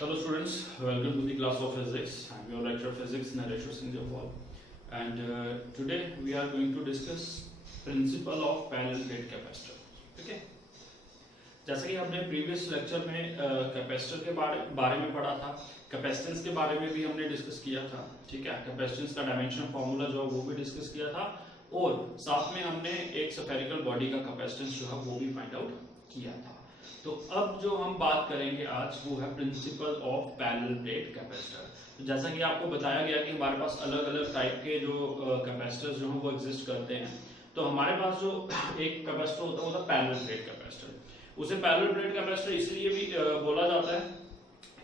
Hello students, welcome to the class of physics. I'm your lecturer physics Nareshwar Singh Jawal, and today we are going to discuss principle of parallel plate capacitor. Okay? जैसे कि हमने previous lecture में capacitor के बारे में पढ़ा था, capacitance के बारे में भी हमने डिस्कस किया था. ठीक है, कैपेसिटेंस का डायमेंशन फार्मूला जो है वो भी डिस्कस किया था और साथ में हमने एक स्फेरिकल बॉडी का कैपेसिटेंस जो है वो भी फाइंड आउट किया था. तो अब जो हम बात करेंगे आज वो है principal of parallel plate capacitor. तो जैसा कि आपको बताया गया कि हमारे पास अलग अलग टाइप के जो कैपेसिटर्स जो हैं वो एग्जिस्ट करते हैं. तो हमारे पास जो एक कैपेसिटर होता है वो था पैरेलल प्लेट कैपेसिटर. उसे पैरेलल प्लेट कैपेसिटर इसलिए भी बोला जाता है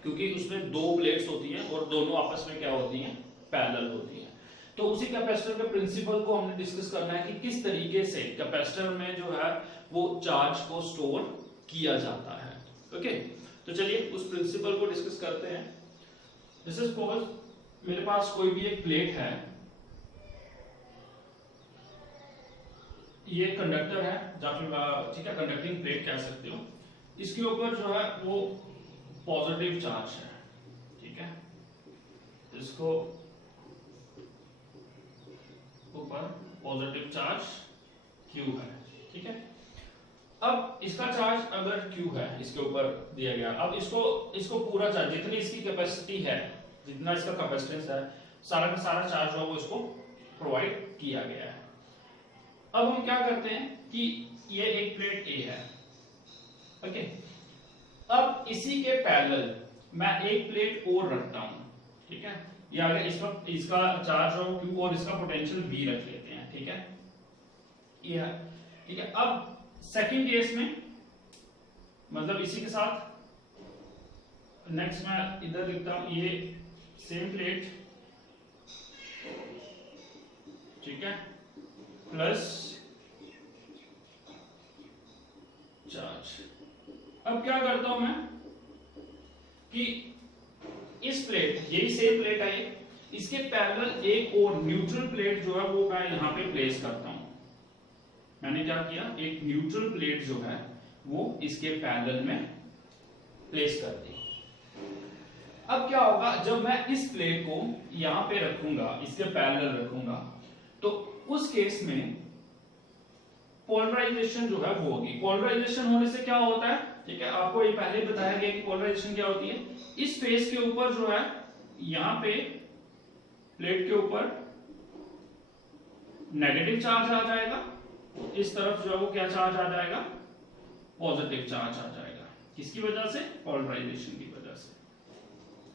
क्योंकि उसमें दो प्लेट्स होती हैं और दोनों आपस में क्या होती हैं, पैरेलल होती हैं. तो उसी कैपेसिटर के प्रिंसिपल को हमने डिस्कस करना है कि किस तरीके से कैपेसिटर में जो है वो चार्ज को स्टोर किया जाता है. ओके, तो चलिए उस प्रिंसिपल को डिस्कस करते हैं. दिस इज सपोज मेरे पास कोई भी एक प्लेट है, ये कंडक्टर है या फिर ठीक है कंडक्टिंग प्लेट कह सकते हो. इसके ऊपर जो है वो पॉजिटिव चार्ज है. ठीक है, इसको ऊपर पॉजिटिव चार्ज Q है. ठीक है, अब इसका चार्ज अगर Q है इसके ऊपर दिया गया, अब इसको पूरा चार्ज जितनी इसकी कैपेसिटी है, जितना इसका कैपेसिटेंस है, सारा का सारा चार्ज जो है वो इसको प्रोवाइड किया गया है. अब हम क्या करते हैं कि ये एक प्लेट A है. ओके, अब इसी के पैरेलल मैं एक प्लेट और रखता हूं. ठीक है, या अगर इसका चार्ज हो Q और इसका पोटेंशियल V रख लेते हैं. ठीक है, ये है. ठीक है, अब सेकंड केस में मतलब इसी के साथ नेक्स्ट मैं इधर लिखता हूं ये सेम प्लेट. ठीक है, प्लस चार्ज. अब क्या करता हूं मैं कि इस प्लेट, यही सेम प्लेट है, इसके पैरेलल एक और न्यूट्रल प्लेट जो है वो मैं यहां पे प्लेस करता हूं. मैंने क्या किया, एक न्यूट्रल प्लेट जो है वो इसके पैरेलल में प्लेस कर दी. अब क्या होगा, जब मैं इस प्लेट को यहां पे रखूंगा, इसके पैरेलल रखूंगा, तो उस केस में पोलराइजेशन जो है वो होगी. पोलराइजेशन होने से क्या होता है, ठीक है, आपको ये पहले ही बताया गया कि पोलराइजेशन क्या होती है. इस फेस के ऊपर जो है यहां पे प्लेट के ऊपर नेगेटिव चार्ज आ जाएगा, इस तरफ जो है वो क्या चार्ज आ जाएगा, पॉजिटिव चार्ज आ जाएगा. किसकी वजह से, पोलराइजेशन की वजह से.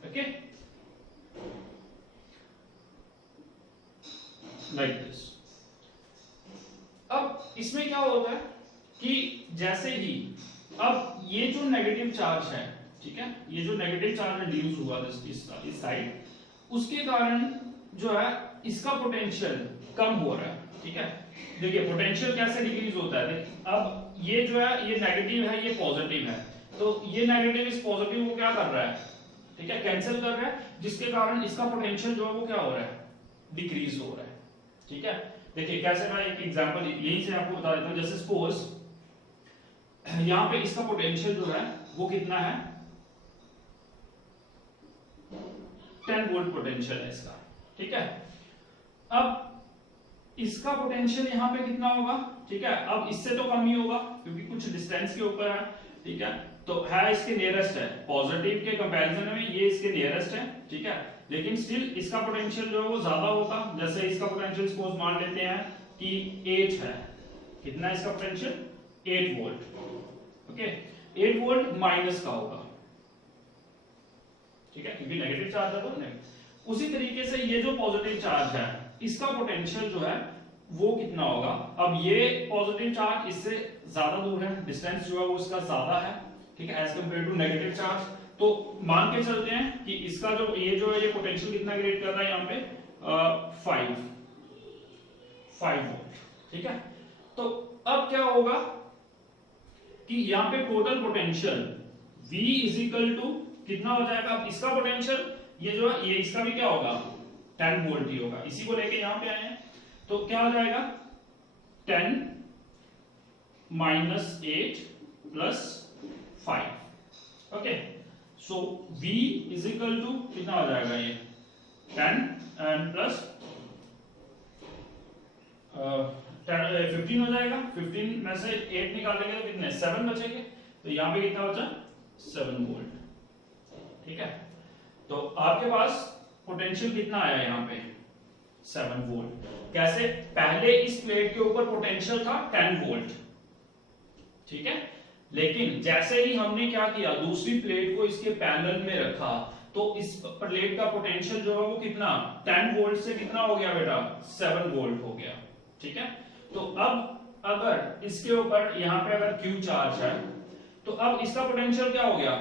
Okay, like this. अब इसमें क्या होता है कि जैसे ही अब ये जो नेगेटिव चार्ज है, ठीक है, ये जो नेगेटिव चार्ज रिड्यूस हुआ इस साइड, उसके कारण जो है इसका पोटेंशियल कम हो रहा है. ठीक है, देखिए पोटेंशियल कैसे डिक्रीज होता है. अब ये जो है ये नेगेटिव है, ये पॉजिटिव है, तो ये नेगेटिव इस पॉजिटिव को क्या कर रहा है, ठीक है, कैंसिल कर रहा है, जिसके कारण इसका पोटेंशियल जो है वो क्या हो रहा है, डिक्रीज हो रहा है. ठीक है, देखिए कैसे, मैं एक एग्जांपल यहीं से आपको बता देता हूं. जैसे सपोज यहां पे इसका पोटेंशियल जो है वो कितना है, 10 वोल्ट पोटेंशियल है इसका. ठीक है, अब इसका पोटेंशियल यहां पे कितना होगा, ठीक है, अब इससे तो कम ही होगा क्योंकि कुछ डिस्टेंस के ऊपर है. ठीक है, तो है इसके नियरेस्ट है, पॉजिटिव के कंपैरिजन में ये इसके नियरेस्ट है. ठीक है, लेकिन स्टिल इसका पोटेंशियल जो है वो ज्यादा होगा. जैसे इसका पोटेंशियल सपोज मान लेते हैं कि 8 है. कितना है इसका potential, 8 volt. Okay, 8 volt minus का होगा. ठीक है, क्योंकि नेगेटिव चार्ज है तो नेगेटिव. उसी तरीके से ये जो पॉजिटिव चार्ज है इसका पोटेंशियल जो है वो कितना होगा. अब ये पॉजिटिव चार्ज इससे ज्यादा दूर है, डिस्टेंस जो है वो इसका ज्यादा है. ठीक है, as compare to negative charge. तो मान के चलते हैं कि इसका जो ये पोटेंशियल कितना क्रिएट कर रहा है यहाँ पे 5 वोल्ट. ठीक है, तो अब क्या होगा कि यहाँ पे total potential V is equal to कितना हो जाएगा. अब इसका पोटेंशियल ये जो है ये इसका भी क्या होगा, 10 वोल्ट ही होगा. इसी को लेके यहां पे आए हैं, तो क्या हो जाएगा, 10 -8 + 5. Okay, so V is equal to कितना हो जाएगा ये 10 एंड प्लस 15 हो जाएगा। 15 में से 8 निकालेंगे तो कितने 7 बचेंगे, तो यहाँ पे कितना बचा 7 वोल्ट। ठीक है, तो आपके पास पोटेंशियल कितना आया यहाँ पे 7 वोल्ट। कैसे, पहले इस प्लेट के ऊपर पोटेंशियल था 10 वोल्ट, ठीक है, लेकिन जैसे ही हमने क्या किया दूसरी प्लेट को इसके पैरेलल में रखा तो इस प्लेट का पोटेंशियल जो है वो कितना 10 वोल्ट से कितना हो गया बेटा 7 वोल्ट हो गया। ठीक है, तो अब अगर इसके ऊपर यहाँ पे अगर Q चार्ज है तो अब इसका पोटेंशियल क्या हो गया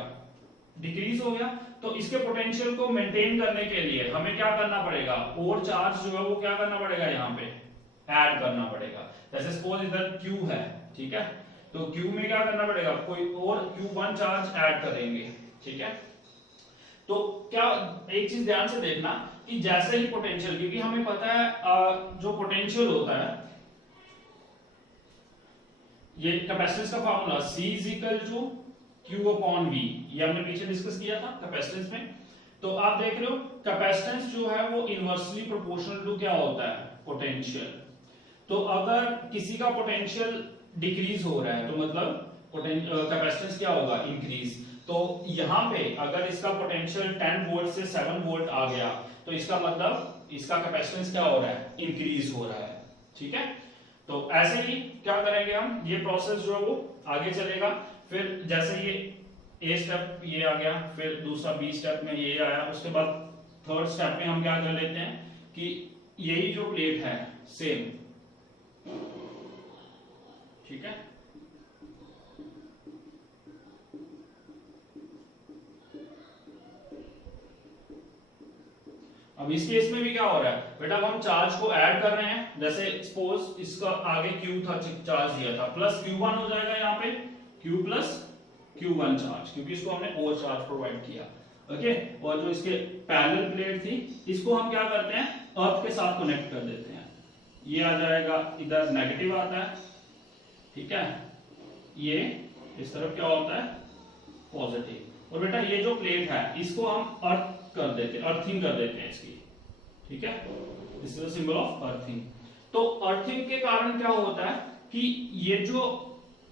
डिक्रीज हो गया। तो इसके पोटेंशियल को मेंटेन करने के लिए हमें क्या करना पड़ेगा, और चार्ज जो है वो क्या करना पड़ेगा यहाँ पे ऐड करना पड़ेगा। जैसे सपोज इधर Q है, ठीक है, तो Q में क्या करना पड़ेगा कोई और Q1 चार्ज ऐड करेंगे। ठीक है, तो क्या एक चीज ध्यान से देखना कि जैसे ही पोटेंशियल, क्योंकि हमें पता है जो पोटेंशियल होता है ये कैपेसिटेंस का formula C is equal to Q upon V, ये हमने पीछे डिस्कस किया था कैपेसिटेंस में। तो आप देख रहे हो कैपेसिटेंस जो है वो इनवर्सली प्रोपोर्शनल टू क्या होता है पोटेंशियल। तो अगर किसी का पोटेंशियल डिक्रीज हो रहा है तो मतलब कैपेसिटेंस क्या होगा इंक्रीज। तो यहाँ पे अगर इसका पोटेंशियल 10 वोल्ट से 7 वोल्ट आ गया तो इसका मतलब इसका कैपेसिटेंस क्या हो रहा है इंक्रीज हो रहा है। ठीक है, तो ऐसे ही क्या करेंगे हम, ये प्रोसेस जो है वो आगे चलेगा। फिर जैसे ये ए स्टेप ये आ गया, फिर दूसरा बी स्टेप में ये आया, उसके बाद थर्ड स्टेप में हम क्या कर लेते हैं कि यही जो प्लेट है सेम, ठीक है, अब इस केस में भी क्या हो रहा है बेटा, हम चार्ज को ऐड कर रहे हैं। जैसे सपोज इसका आगे Q था चार्ज दिया था, प्लस Q1 हो जाएगा यहाँ पे Q प्लस Q1 चार्ज, क्योंकि इसको हमने और चार्ज प्रोवाइड किया। ओके, और जो इसके पैरेलल प्लेट थी इसको हम क्या करते हैं अर्थ के साथ कनेक्ट कर देते हैं। ये आ जाएगा इधर नेगेटिव आता है, ठीक है, ये इस तरफ क्या होता है पॉजिटिव। और बेटा ये जो प्लेट है इसको हम अर्थ कर देते हैं, अर्थिंग कर देते हैं इसकी। ठीक है, this is the symbol of earthing. तो अर्थिंग के कारण क्या होता है कि ये जो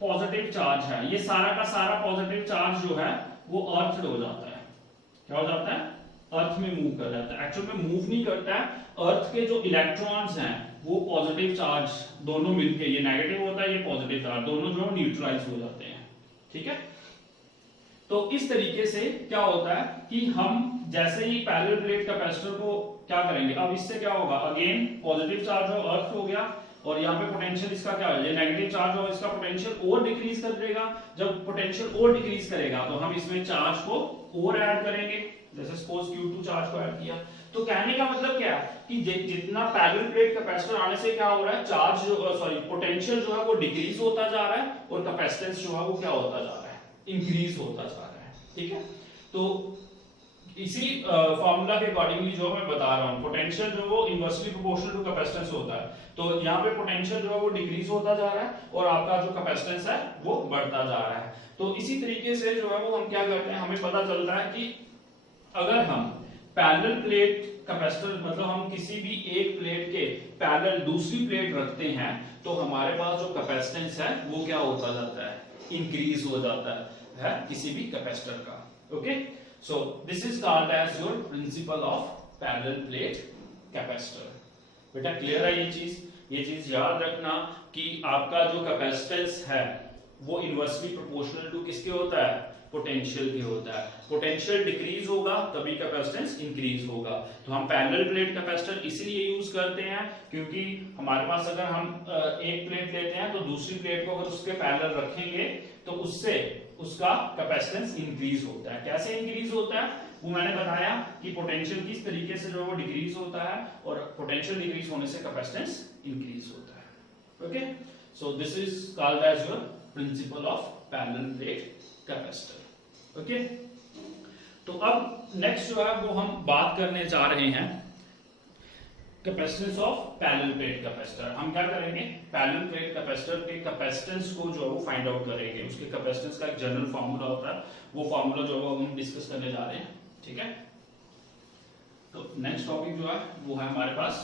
पॉजिटिव चार्ज है ये सारा का सारा पॉजिटिव चार्ज जो है वो अर्थ हो जाता है। क्या हो जाता है अर्थ में मूव कर जाता है। एक्चुअल में मूव नहीं करता है, अर्थ के जो इलेक्ट्रॉन्स हैं वो पॉजिटिव चार्ज दोनों मिलके, ये नेगेटिव होता है ये पॉजिटिव चार्ज, दोनों जो न्यूट्रलाइज हो जाते हैं। ठीक है, तो इस तरीके से क्या होता है कि हम जैसे ही पैरेलल प्लेट कैपेसिटर को क्या करेंगे, अब इससे क्या होगा अगेन पॉजिटिव चार्ज हो अर्थ हो गया, और यहाँ पे पोटेंशियल इसका क्या है, ये नेगेटिव चार्ज हो इसका पोटेंशियल और डिक्रीज कर देगा। जब पोटेंशियल और डिक्रीज करेगा तो हम इसमें चार्ज को और ऐड करेंगे, जैसे सपोज Q2 चार्ज को ऐड किया। तो कहने का मतलब क्या है कि जितना पैरेलल प्लेट कैपेसिटर आने से क्या हो रहा है चार्ज पोटेंशियल जो है वो डिक्रीज होता जा रहा है और कैपेसिटेंस जो है वो क्या होता जा रहा है इंक्रीज होता जा रहा है। ठीक है, तो इसी फार्मूला के अकॉर्डिंगली जो मैं बता रहा हूँ पोटेंशियल जो वो इनवर्सली प्रोपोर्शनल टू कैपेसिटेंस होता है। तो यहाँ पे पोटेंशियल जो है वो डिक्रीज होता जा रहा है और आपका जो कैपेसिटेंस है वो बढ़ता जा रहा है। तो इसी तरीके से जो है वो हम क्या करते हैं, हमें पता चलता है कि अगर हम पैरेलल प्लेट कैपेसिटर मतलब हम किसी भी एक प्लेट के पैरेलल दूसरी प्लेट रखते हैं तो हमारे पास जो कैपेसिटेंस है वो क्या होता जाता है इंक्रीज हो जाता है किसी भी कैपेसिटर का। Okay, so this is called as your principle of parallel plate capacitor। बेटा क्लियर है ये चीज याद रखना कि आपका जो कैपेसिटेंस है वो इनवर्सली प्रोपोर्शनल टू किसके होता है पोटेंशियल के होता है। पोटेंशियल डिक्रीज होगा तभी कैपेसिटेंस इंक्रीज होगा। तो हम पैरेलल प्लेट कैपेसिटर इसीलिए यूज करते हैं क्योंकि हमारे पास अगर हम एक प्लेट लेते हैं तो दूसरी प्लेट को अगर उसके पैरेलल रखेंगे तो उससे उसका कैपेसिटेंस इंक्रीज होता है। कैसे इंक्रीज होता है वो मैंने बताया कि पोटेंशियल किस तरीके से जो है वो डिक्रीज होता है और पोटेंशियल डिक्रीज होने से कैपेसिटेंस इंक्रीज होता है। Okay, so this is called as your principle of parallel plate capacitor. Okay, तो अब नेक्स्ट जो है वो हम बात करने जा रहे हैं capacitance of parallel plate capacitor. हम क्या करेंगे, पैरेलल प्लेट कैपेसिटर के कैपेसिटेंस को जो है वो फाइंड आउट करेंगे। उसके कैपेसिटेंस का एक जनरल फार्मूला होता है, वो फार्मूला जो है हम डिस्कस करने जा रहे हैं। ठीक है, तो नेक्स्ट टॉपिक जो है वो है हमारे पास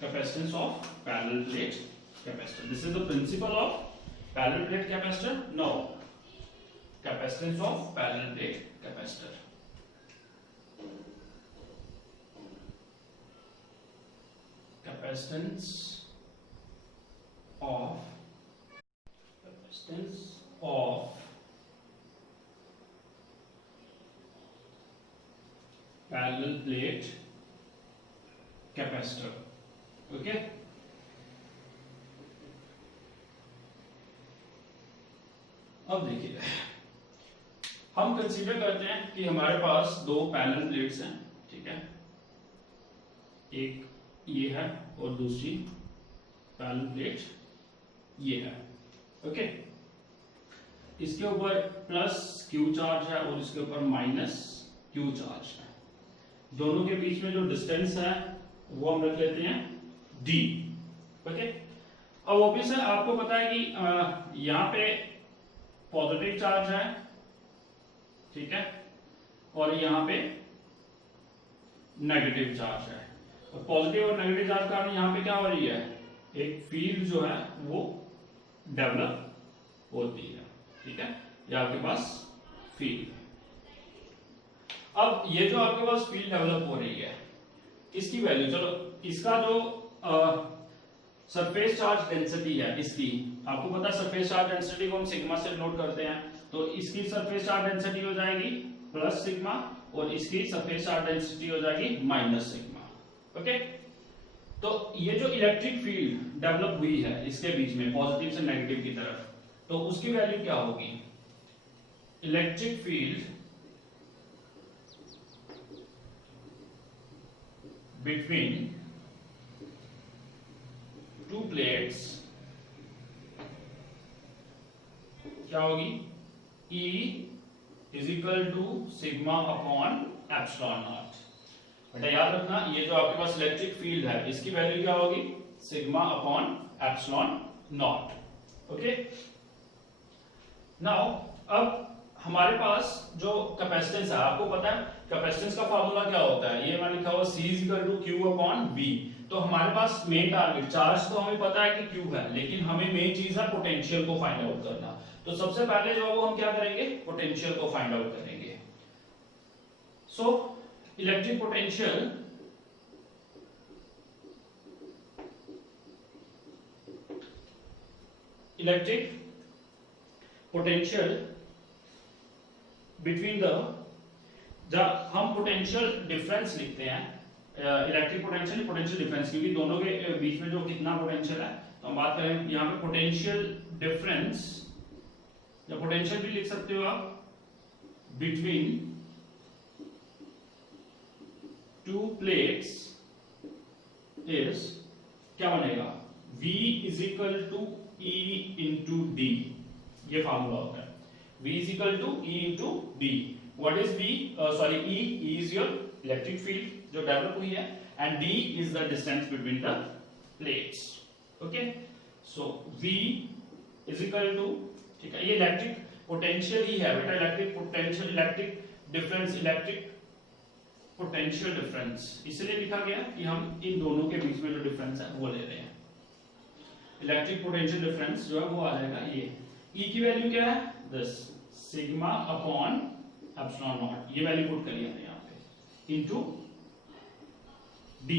capacitance of parallel plate capacitor. This is the principle of parallel plate capacitor. No, capacitance of parallel plate capacitor. Capacitance of parallel plate capacitor. Okay, अब देखिए, हम कंसीडर करते हैं कि हमारे पास दो पैरेलल प्लेट्स हैं। ठीक है, एक ये है और दूसरी पैरेलल प्लेट ये है। ओके, इसके ऊपर प्लस क्यू चार्ज है और इसके ऊपर माइनस क्यू चार्ज है। दोनों के बीच में जो डिस्टेंस है वो हम रख लेते हैं d। ओके, अब ऑब्वियस है, आपको पता है कि यहाँ पे पॉजिटिव चार्ज है, ठीक है, और यहाँ पे नेगेटिव चार्ज है। पॉजिटिव और नेगेटिव चार्ज का यहाँ पे क्या हो रही है, एक फील्ड जो है वो डेवलप होती है। ठीक है, ये आपके पास फील्ड। अब ये जो आपके पास फील्ड डेवलप हो रही है, इसकी वैल्यू, चलो इसका जो सरफेस चार्ज डेंसिटी है, इसकी आपको पता है सरफेस चार्ज डेंसिटी को हम सिग्मा से नोट करते हैं। तो इसकी सरफेस चार्ज डेंसिटी हो जाएगी प्लस सिग्मा और इसकी सरफेस चार्ज डेंसिटी हो जाएगी माइनस सिग्मा। ओके, तो ये जो इलेक्ट्रिक फील्ड डेवलप हुई है इसके बीच में पॉजिटिव से नेगेटिव की तरफ, तो उसकी वैल्यू क्या होगी, electric field between two plates क्या होगी, E is equal to sigma upon epsilon not. बेटा याद रखना, ये जो आपके पास इलेक्ट्रिक फील्ड है इसकी वैल्यू क्या होगी, sigma upon epsilon not. Okay, now अब हमारे पास जो कैपेसिटेंस है, आपको पता है कैपेसिटेंस का फार्मूला क्या होता है, ये मैंने लिखा हुआ C is equal to Q upon V। तो हमारे पास मेन टारगेट, चार्ज तो हमें पता है कि Q है, लेकिन हमें मेन चीज है पोटेंशियल को फाइंड आउट करना। तो सबसे पहले जो है वो हम क्या करेंगे, पोटेंशियल को फाइंड आउट करेंगे। So electric potential between the, जब हम पोटेंशियल डिफरेंस लिखते हैं, इलेक्ट्रिक पोटेंशियल पोटेंशियल डिफरेंस, क्योंकि दोनों के बीच में जो कितना पोटेंशियल है, तो हम बात करें यहाँ पे पोटेंशियल डिफरेंस, या पोटेंशियल भी लिख सकते हो आप, बिटवीन टू प्लेट्स इज क्या बनेगा, V is equal to E into D. ये फार्मूला होता है, V is equal to E into D. What is V, sorry E is your electric field जो डेवलप हुई है, and D is the distance between the plates. Okay, so V is equal to, ठीक है, ये electric potential ही है बेटा, electric potential, electric difference, electric potential difference इसलिए लिखा गया कि हम इन दोनों के बीच में जो डिफरेंस है वो ले रहे हैं। इलेक्ट्रिक पोटेंशियल डिफरेंस जो है वो आ जाएगा ये, E की वैल्यू क्या है, 10 सिग्मा अपॉन एप्सिलॉन नॉट, ये वैल्यू पुट करिए यहाँ पे, इनटू D।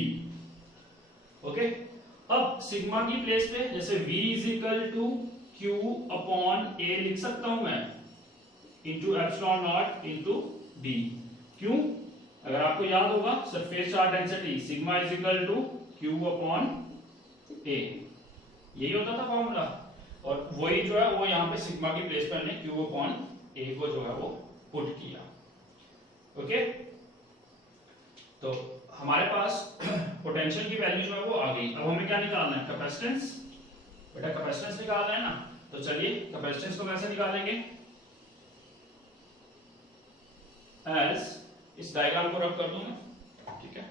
ओके, अब सिग्मा की प्लेस पे जैसे V is equal to Q upon A लिख सकता हूं मैं, into epsilon naught into D। क्यों, अगर आपको याद होगा surface charge density sigma is equal to Q upon A, यही होता था फॉर्मूला, और वही जो है वो यहाँ पे सिग्मा की प्लेस पर हमने Q अपॉन A को जो है वो पुट किया। ओके, तो हमारे पास पोटेंशियल की वैल्यू जो है वो आ गई। अब हमें क्या निकालना है, कैपेसिटेंस। बेटा कैपेसिटेंस निकालना है ना, तो चलिए कैपेसिटेंस को कैसे निकालेंगे, एज इस डायग्राम को रब कर दूं मैं, ठीक है,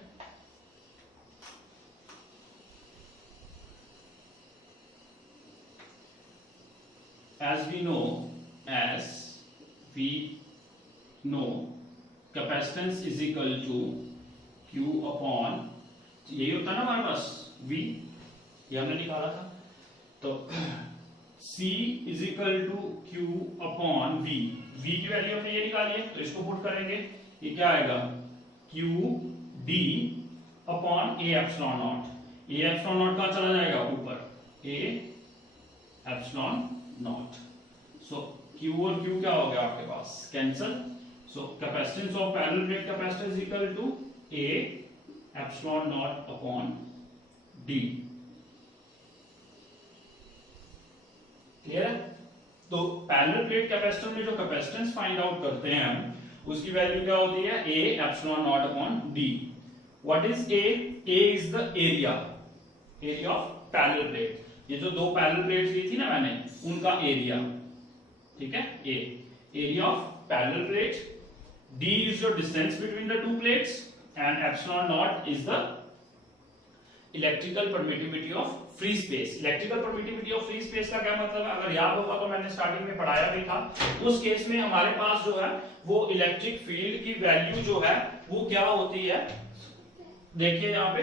as we know capacitance is equal to Q upon, यही होता है ना हमारे पास V, ये हमने निकाला था, तो C is equal to Q upon V, V की वैल्यू हमने ये निकाली है, तो इसको पुट करेंगे, ये क्या आएगा Q D upon A epsilon not, A epsilon naught कहाँ चला जाएगा ऊपर, A epsilon naught, so Q और Q क्या हो गया आपके पास cancel, so capacitance of parallel plate capacitor is equal to A epsilon not upon D, clear है। तो पैरेलल प्लेट कैपेसिटर में जो कैपेसिटेंस फाइंड आउट करते हैं हम, उसकी वैल्यू क्या होती है, A epsilon not upon D। What is A? A is the area of parallel plate, ये जो दो पैरेलल प्लेट्स ली थी ना मैंने, उनका एरिया, ठीक है, A area of parallel plate, D is the distance between the two plates and epsilon naught is the electrical permittivity of free space। electrical permittivity of free space का क्या मतलब है, अगर याद होगा तो मैंने स्टार्टिंग में पढ़ाया भी था, उस केस में हमारे पास जो है वो इलेक्ट्रिक फील्ड की वैल्यू जो है वो क्या होती है, देखिए यहाँ पे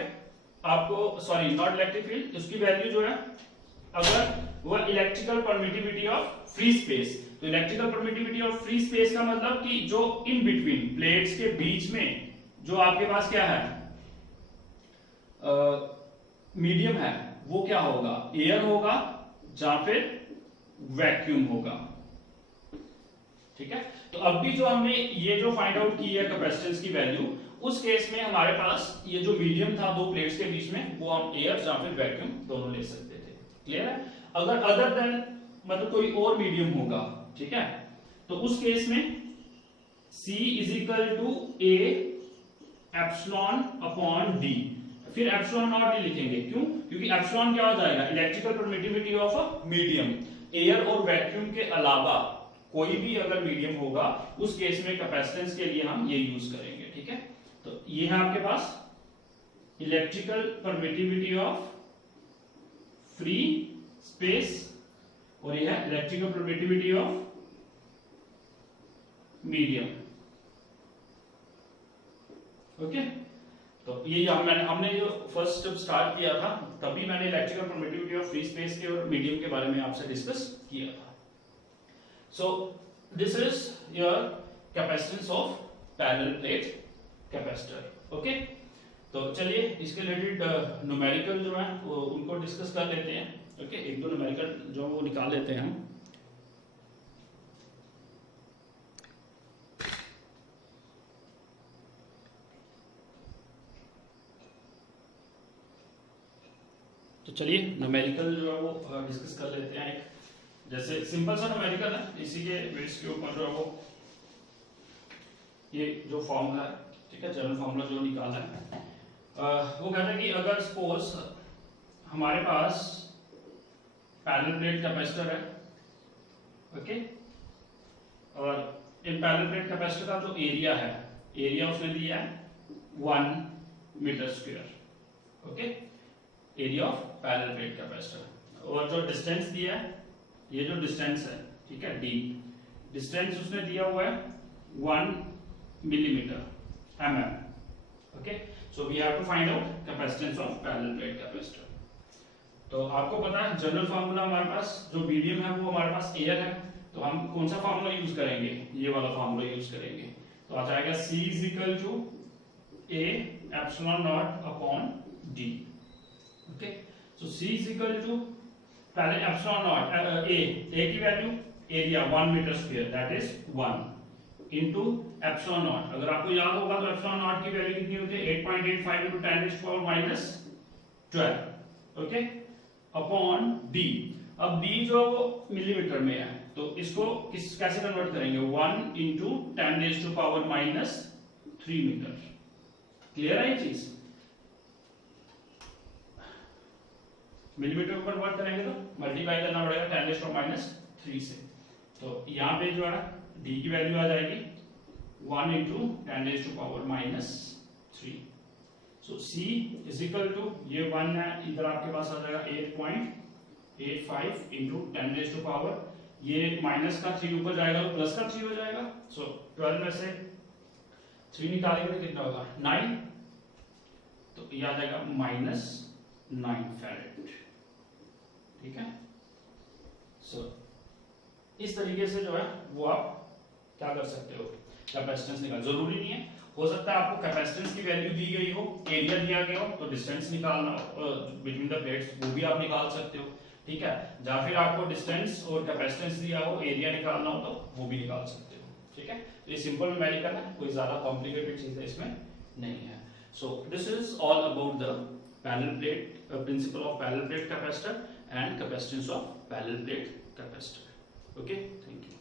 आपको, सॉरी नॉट इलेक्ट्रिक फील्ड, उसकी वैल्यू जो है, अगर वो electrical permittivity of free space, तो electrical permittivity of free space का मतलब कि जो इन बिटवीन प्लेट्स के बीच में जो आपके पास क्या है, मीडियम है, वो क्या होगा, एयर होगा या फिर वैक्यूम होगा, ठीक है। तो अब भी जो हमने ये जो फाइंड आउट की है कैपेसिटेंस की वैल्यू, उस केस में हमारे पास ये जो मीडियम था दो प्लेट्स के बीच में, वो हम एयर या फिर वैक्यूम दोनों ले सकते थे, क्लियर है। अगर अदर देन मतलब कोई और मीडियम होगा, ठीक है, तो उस केस में C is equal to A epsilon upon D, फिर एप्सिलॉन नॉट नहीं लिखेंगे, क्यों, क्योंकि एप्सिलॉन क्या हो जाएगा, electrical permittivity of a medium, air और वैक्यूम के अलावा कोई भी अगर मीडियम होगा, उस केस में कैपेसिटेंस के लिए हम ये यूज करेंगे, ठीक है। तो ये है आपके पास electrical permittivity of free space और ये है electrical permittivity of medium, okay. तो ये हमने जो फर्स्ट जब स्टार्ट किया था तभी मैंने electrical permittivity of free space के और मीडियम के बारे में आपसे डिस्कस किया था। सो this is your capacitance of parallel plate capacitor, okay. तो चलिए इसके रिलेटेड न्यूमेरिकल जो है उनको डिस्कस कर लेते हैं, ओके। एक दो न्यूमेरिकल जो वो निकाल लेते हैं हम। तो चलिए न्यूमेरिकल जो है वो डिस्कस कर लेते हैं। एक जैसे सिंपल सा न्यूमेरिकल है, इसी के बेस के ऊपर जो है वो ये जो फॉर्मूला है, ठीक है, जनरल फॉर्मूला जो निकाला है, वो कहता है कि अगर सपोज हमारे पास पैरेलल प्लेट कैपेसिटर है, ओके, और इन पैरेलल प्लेट कैपेसिटर का जो एरिया है, एरिया उसने दिया है 1 metre square, okay, area of parallel plate capacitor, और जो डिस्टेंस दिया है, ये जो डिस्टेंस है, ठीक है, डी डिस्टेंस उसने दिया हुआ है 1 millimetre mm, okay. So we have to find out capacitance of parallel plate capacitor. तो आपको पता है जनरल फार्मूला हमारे पास जो मीडियम है वो हमारे पास एयर है, तो हम कौन सा फार्मूला यूज करेंगे, ये वाला फार्मूला यूज करेंगे। तो आ जाएगा C is equal to A epsilon not upon D, okay. So C is equal to पहले एप्सिलॉन नॉट A की value area 1 metre square that is 1 into epsilon not, अगर आपको याद होगा तो एप्सिलॉन नॉट की वैल्यू कितनी होती है 8.85 into 10 raised to power minus 12, okay, upon D। अब D जो वो मिलीमीटर में है, तो इसको कैसे कन्वर्ट करेंगे, 1 into 10 raised to power minus 3 metre, clear है ये चीज। मिलीमीटर को कन्वर्ट करेंगे तो मल्टीप्लाई करना पड़ेगा 10 raised to minus 3 से, तो यहाँ पे जो है D की वैल्यू आ जाएगी 1 into 10 raised to power minus 3। So C is equal to ये 1 है, इधर आपके पास आ जाएगा 8.85 into 10 raised to power ये माइनस का 3 ऊपर जाएगा तो प्लस का 3 हो जाएगा। सो 12 में से 3 निकालेंगे तो कितना होगा 9, तो ये आ जाएगा -9 फैरेड। ठीक है। सो इस तरीके से जो है वो आप क्या कर सकते हो, कैपेसिटेंस निकाल। जरूरी नहीं है, हो सकता है आपको कैपेसिटेंस की वैल्यू दी गई हो, एरिया दिया गया हो, तो डिस्टेंस निकालना बिटवीन द प्लेट्स वो भी आप निकाल सकते हो। ठीक है। या फिर आपको डिस्टेंस और कैपेसिटेंस दिया हो, एरिया निकालना हो तो वो भी निकाल सकते हो। ठीक है। तो ये सिंपल न्यूमेरिकल है, कोई ज्यादा कॉम्प्लिकेटेड चीजें इसमें नहीं है। सो this is all about the parallel plate, principal of parallel plate capacitor and capacitance of parallel plate capacitor. Okay, thank you.